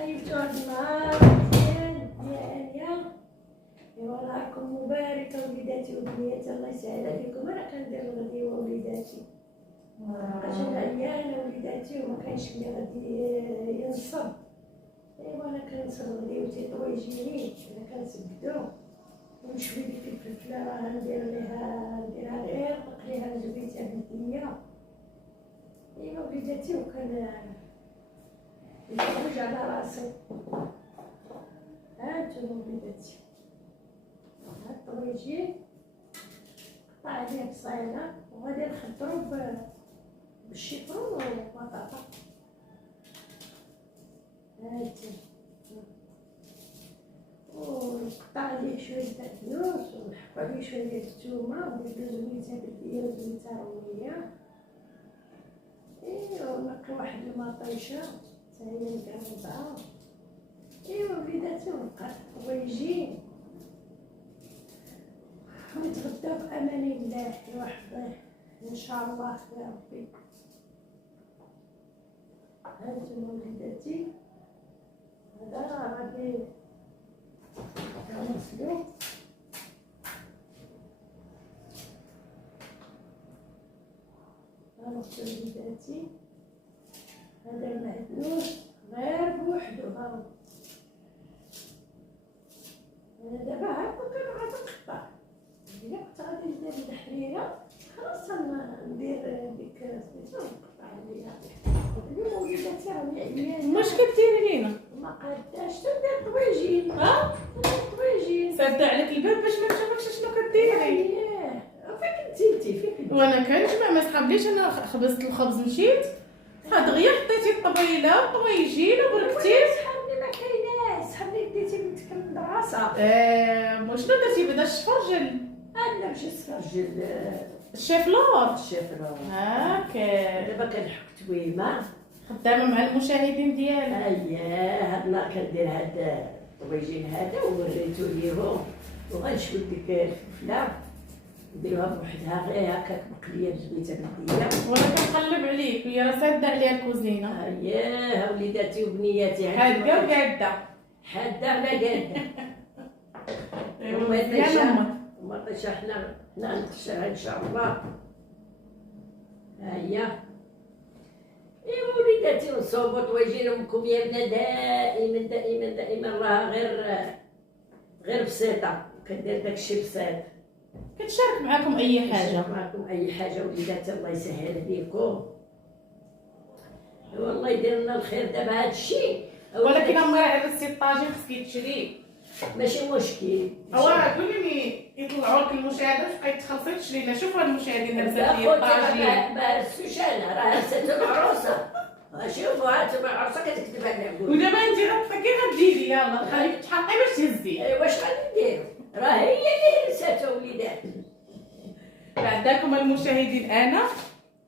خيبتو هاد النهار مزيان يا ايوا نهاركم مبارك وليداتي وبنياتي، الله يسهل عليكم. انا كندير الغديوه وليداتي، مابقاش انا عيانه وليداتي وما كاينش اللي غادي ينصب. ايوا انا كنصب غديوتي طويجيني، انا كنسبدو ونشوي ديك الفلفله راه نديرها غير نقليها زويته بيديا. ايوا وليداتي نتفرج على راسي. هانتوما وليداتي، هاد الطويجين قطع عليه بصيله وغادي نخضرو بالشيفرون والبطاطا. هانتي ونقطع عليه شويه دابنوس ونحط عليه شويه الثومه وندير زويته بالديال وزويته روميه. ايوا ونقي واحد المطيشه حتى هي مقربعه. ايوا وليداتي ونبقى طويجين ونتغداو بامان الله وحده ان شاء الله يا ربي. هانتوما وليداتي، هذا غادي كنغسلو غنغسل وليداتي. هذا المعدنوس غير بوحدو ضروري. انا دابا هاكا غادي نقطع، الا كنت غادي ندير الحريره خلاص ندير ديك سميتو نقطع عليها. اليوم وليداتي راني عيانه. واش كديري لينا؟ ما قاداش ندير طويجين. طويجين سد عليك الباب باش ما نشوفكش شنو كديري. فين كنتي فين وانا كنجمع ما سحبليش، انا خبزت الخبز مشيت دغيا حطيتي الطبيله والطويجين وبركتي. سحبني ما كايناش، سحبني ديتي بنتك من المدرسه. شنو درتي بدا الشفرجل؟ انا ماشي السفرجل، الشيفلور. الشيفرون. هاكا دابا كنحك تويمه خدامه مع المشاهدين ديالنا. هاد النهار كندير هاد الطويجين هذا ووريتو ليهم، وغنشوي ديك الفلفله نديروها بوحدها غير هكاك مقليه بزويته بالديه. وانا كنقلب عليك وهي راه ساده عليها الكوزينه. ها وليداتي وبنياتي حاده وقاده. حاده ولا قاده. ايوا ومطيشه حنا نقشرها ان شاء الله. هي ايوا وليداتي نصوبوا طويجين امكم يا بنا دائما راها غير بسيطه، كدير داكشي بسيط. كتشارك معكم اي حاجه. معكم اي حاجه وليداتي، الله يسهل عليكم والله يدير لنا الخير. دابا هادشي ولكن امي راه عرفتي الطاجين خصك تشري. ماشي مشكل. قولي لي يطلعوا لك المشاهدات بقيت تخلصي تشري لنا. شوفوا المشاهدين هزات لي الطاجين. ما هرسوش انا، راه هرسات العروسه. شوفوا هانتوما العروسه كتكتب على العقول. ودابا انت كي غديري؟ يلاه خليك تحطي باش تهزي. واش غادي نديرو؟ راه هي اللي هرساتها وليدات. بعداكم المشاهدين انا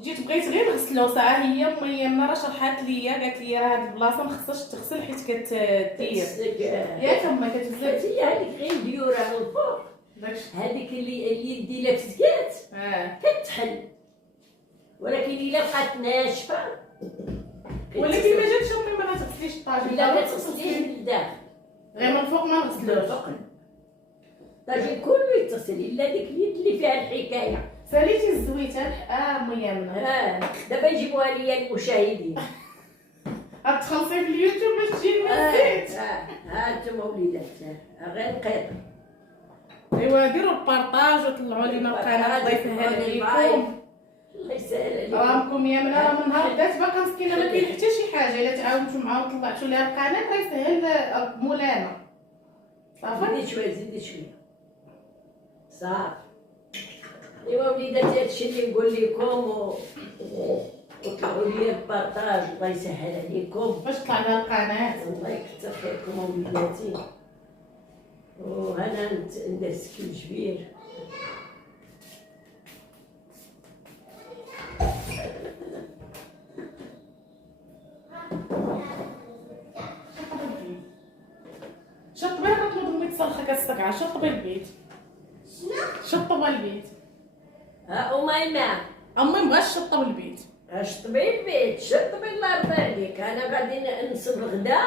جيت بغيت غير نغسلو ساعه، هي امي يمنا راه شرحات ليا قالت لي راه هاد البلاصه ما خصهاش تغسل حيت كتدير ياك تما كتهز. هي هذيك غير نديروها من الفوق، هذيك اللي يدي لا فتكات كتحل، ولكن الا بقات ناشفه. ولكن ما جاتش امي ما غتغسليش الطاجين. لا كتغسليه من الداخل غير من الفوق ما نغسلوش. الطاجين كله يتصل الا ديك اليد اللي فيها الحكايه. ساليتي الزويته امي يمنا. دابا يجيبوها ليا المشاهدين. غتخلصي في اليوتيوب باش تجي الزيت. ها انتم وليدات غير نقيط. ايوا ديروا البارطاج وطلعوا لينا القناه، الله يسهل عليكم. الله يسهل عليكم. راكم يمنا راه من نهار بدات باقا مسكينه ما كاين حتى شي حاجه. الا تعاونتوا معاهم طلعتوا ليها القناه راه يسهل مولانا. صافي زيدي شويه صافي. ايوا وليداتي هادشي اللي نقول لكم وطلعوا لي البارطاج، الله يسهل عليكم باش طلعنا القناه. الله يكثر خيركم وليداتي. وهنا ندير سكين كبير. شطبي كتنوض امي تصرخه كتستقع. شطبي البيت. شطب البيت. امي مبغاش تشطب البيت. شطبي البيت، شطبي الله يرضي عليك. انا غادي نصب الغدا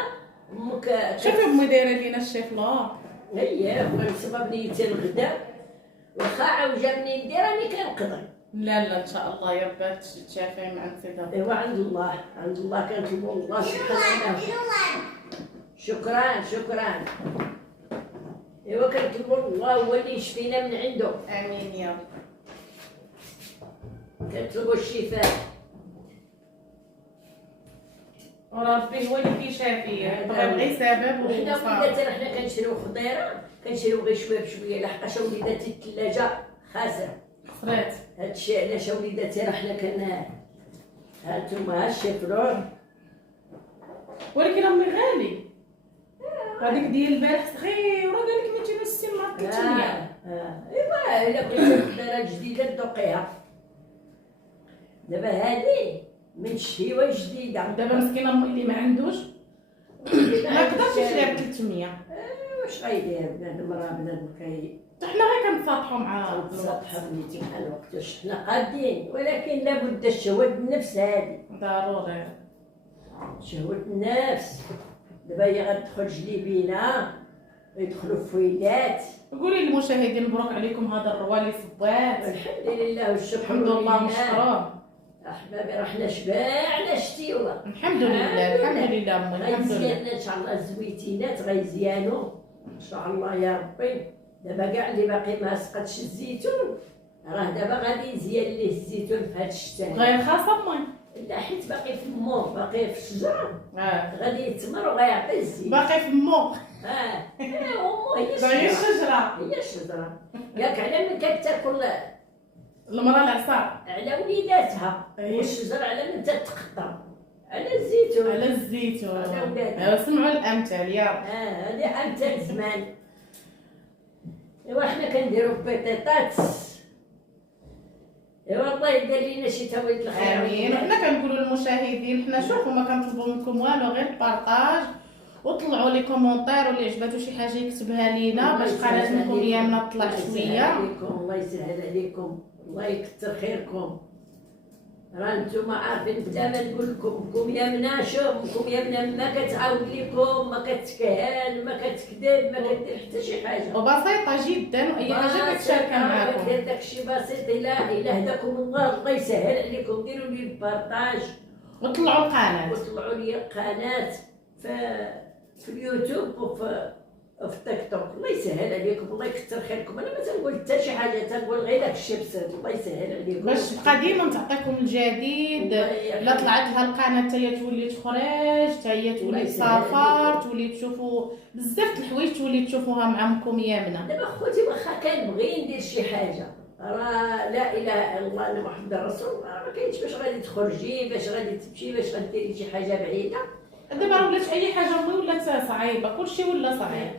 امك شوفي امي دايره لينا الشيف لا. هي كنسمى بنيتي الغدا واخا عوجه منين ندير راني كنقضي. لا ان شاء الله يا ربي تشافي مع نفسك. ايوا عند الله كنطلبوا الله سبحانه وتعالى. شكرا ايوا كنطلبوا الله هو اللي يشفينا من عنده. امين يا رب. كنطلبوا الشفاء وربي هو اللي كيشافي، بغى غير سبب وحنا وصافي. وليداتي حنا كنشريو خضيره كنشريو غير شويه بشويه لحقاش وليداتي الثلاجه خاسره. خسرات. هادشي علاش وليداتي راه حنا هانتوما الشفرون. ولكن امي غالي. هذيك ديال البارح صغيره قال لك 260 مع 300. ايوا الا كنتي خضيره جديده دوقيها. دابا هادي من شهيوه جديده. دابا مسكينه امي اللي ما عندوش ما قدرش يشري ب 300. واش غيدير بنادم راه بنادم حنا غير كنتصالحوا مع كنتصالحوا بنيتي بحال وقتاش حنا قادين، ولكن لابد شهوة النفس هادي. ضروري شهوة النفس دابا هي غتدخل جليبينا يدخلوا فويلات. قولي للمشاهدين مبروك عليكم هذا الروالي صبات. الحمد لله والشكر الحمد لله والشكر. احبابي راه حنا شبعنا شتيوه. الحمد لله الحمد لله امي الحمد لله. غيزياننا ان شاء الله الزويتينات غيزيانوا ان شاء الله يا ربي. دابا كاع اللي باقي ما سقطش الزيتون راه دابا غادي يزيان ليه الزيتون في هذا الشتاء. غير خاصه امي. لا حيت باقي في مو باقي في الشجره غادي يتمر وغيعطي الزيت. باقي في مو. امو هي هي الشجره. هي الشجره ياك على من كتاكل المراه العصا على وليداتها والشجر على من تتقطع على الزيتون. على الزيتون. على ولادها. سمعوا الامثال يا رب. هذه امثال زمان. ايوا حنا كنديرو بيطيطات. ايوا الله يدير لينا شي تاويل الخير. امين. وحنا كنقولوا للمشاهدين حنا شوفوا ما كنطلبوا منكم والو غير بارطاج وطلعوا لي كومونتير واللي عجباتو شي حاجه يكتبها لينا باش قناتكم يامنا تطلع شويه. الله يسهل عليكم الله يكثر خيركم. راه نتوما عارفين الثمن نقول لكم يا مناشم يا من ما كتعاود لكم ما كتكهل ما كتكذب ما كدير حتى شي حاجه وبسيطه جدا واي حاجه كتشاركها معاكم. دير داكشي بسيط. الا هداكم الله يسهل عليكم ديروا لي البارطاج وطلعوا القناه وطلعوا لي القناه في اليوتيوب وفي التيك توك. الله يسهل عليكم الله يكثر خيركم. انا ما تنقول حتى شي حاجه تنقول غير داكشي بسيط. الله يسهل عليكم باش تبقى ديما تعطيكم الجديد. الا طلعت لها القناه حتى هي تولي تخرج حتى هي تولي تسافر تولي تشوفوا بزاف د الحوايج تولي تشوفوها مع امكم يامنه. دابا خوتي واخا كنبغي ندير شي حاجه راه لا اله الا الله انا محمد رسول الله ما كاينش باش غادي تخرجي باش غادي تمشي باش غديري شي حاجه بعيده. دابا راه ولات اي حاجه ولات صعيبه كلشي ولا صعيب.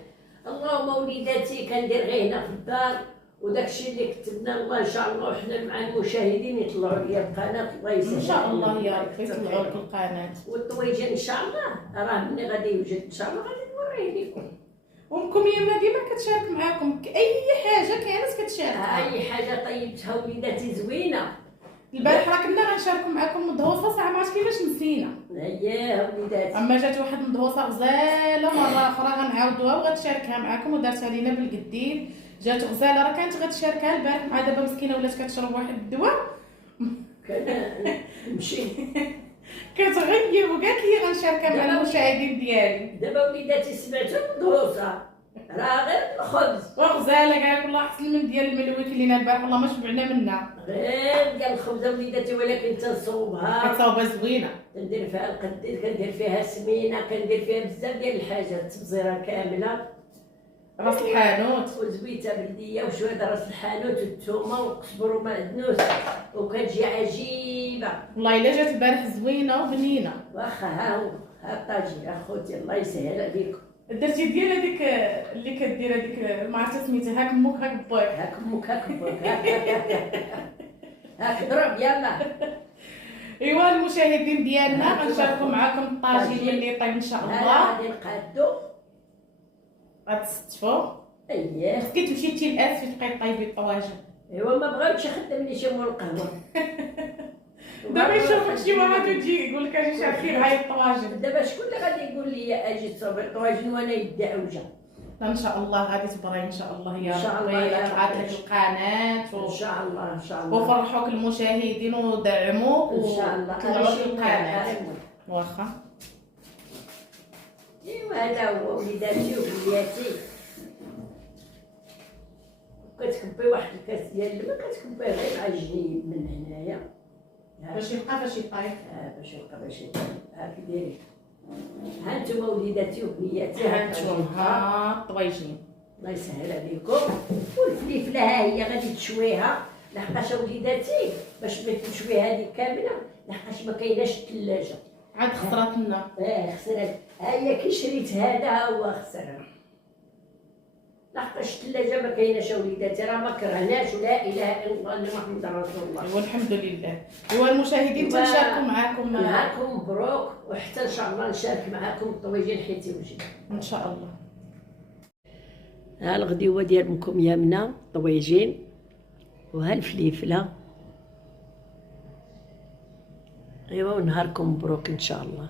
اللهم وليداتي كندير غير هنا في الدار وداكشي اللي كتبنا الله ان شاء الله وحنا مع المشاهدين يطلعوا لي القناه. الله يسهل ان شاء الله يا رب يطلعوا لك القناه. والطويجه ان شاء الله راه ملي غادي يوجد ان شاء الله غادي نوريه لكم. امكم يما ديما كتشارك معاكم اي حاجه كانت كتشارك. اي حاجه طيبتها وليداتي زوينه. البارح راه كنا غنشاركوا معاكم مدهوصه صح ما عرفتش كيفاش نسينا. اييه وليداتي. اما جات واحد مدهوصه غزاله مره اخرى غنعاودوها وغتشاركها معاكم ودارتها لينا بالقديد. جات غزاله راه كانت غتشاركها البارح مع دابا مسكينه ولات كتشرب واحد الدواء نمشي كتغيب وقالت لي غنشاركها مع المشاهدين ديالي. دابا وليداتي سمعتوا مدهوصه راه غير الخبز وغزاله قالك والله احسن من ديال الملوك اللي لينا البارح والله ما شبعنا منها. غير ديال الخبزه وليداتي ولكن تنصوبها كتصاوبها زوينه كندير فيها القديد كندير فيها سمينه كندير فيها بزاف ديال الحاجات تبزيره كامله راس الحانوت وزويته بلديه وشويه د راس الحانوت والثومه والقزبر ومعدنوس وكتجي عجيبه والله الا جات البارح زوينه وبنينه. واخا ها هو ها الطاجين اخوتي الله يسهل عليكم. درتي ديال هذيك اللي كدير هذيك ما عرفتش سميتها هاك امك هاك باك هاك امك هاك باك هاك ضرب يلا. ايوا المشاهدين ديالنا غنشاركوا معكم الطاجين اللي طيب ان شاء الله. غادي نقادو غتستفوا. اييه كي تمشي لاسفي تبقاي طيبي الطواجن. ايوا ما بغاوش يخدم لي شي مول القهوه دابا يشوفك شي واحد ويجي يقول لك اجي شاركي معايا الطواجن. دابا شكون اللي غادي يقول لي اجي تصاوبي الطواجن وانا يدي اوجه؟ ان شاء الله غادي تبراي ان شاء الله يا إن شاء ربي. الله يا طلعت ربي. لك القناه ان شاء الله ان شاء الله. وفرحوك المشاهدين ودعموك ان شاء الله. وطلعوا في القناه. واخا ايوا هذا هو وليداتي وولياتي. كتكبي واحد الكاس ديال الماء كتكبيه غير مع الجنيب من هنايا باش يبقى باش يطيب. باش يبقى باش يطيب. هاك ديري. ها نتوما وليداتي وبنياتي هانتوما ها الطويجين. الله يسهل عليكم. والفليفله ها هي غادي تشويها لحقاش وليداتي باش ما تشويها هذه كامله لحقاش ما كايناش الثلاجه. عاد خسرات لنا. خسرت. ها هي كي شريت هذا ها هو خسرها لحقاش الثلاجه ما كايناش وليداتي. راه ما كرهناش ولا اله الا الله الا محمد رسول الله. والحمد لله. ايوا المشاهدين تنشاركوا معاكم نهاركم مبروك وحتى ان شاء الله نشارك معاكم الطويجين حيت يوجد ان شاء الله. ها الغديوه ديالكم يامنه الطويجين وها الفليفله. ايوا ونهاركم مبروك ان شاء الله.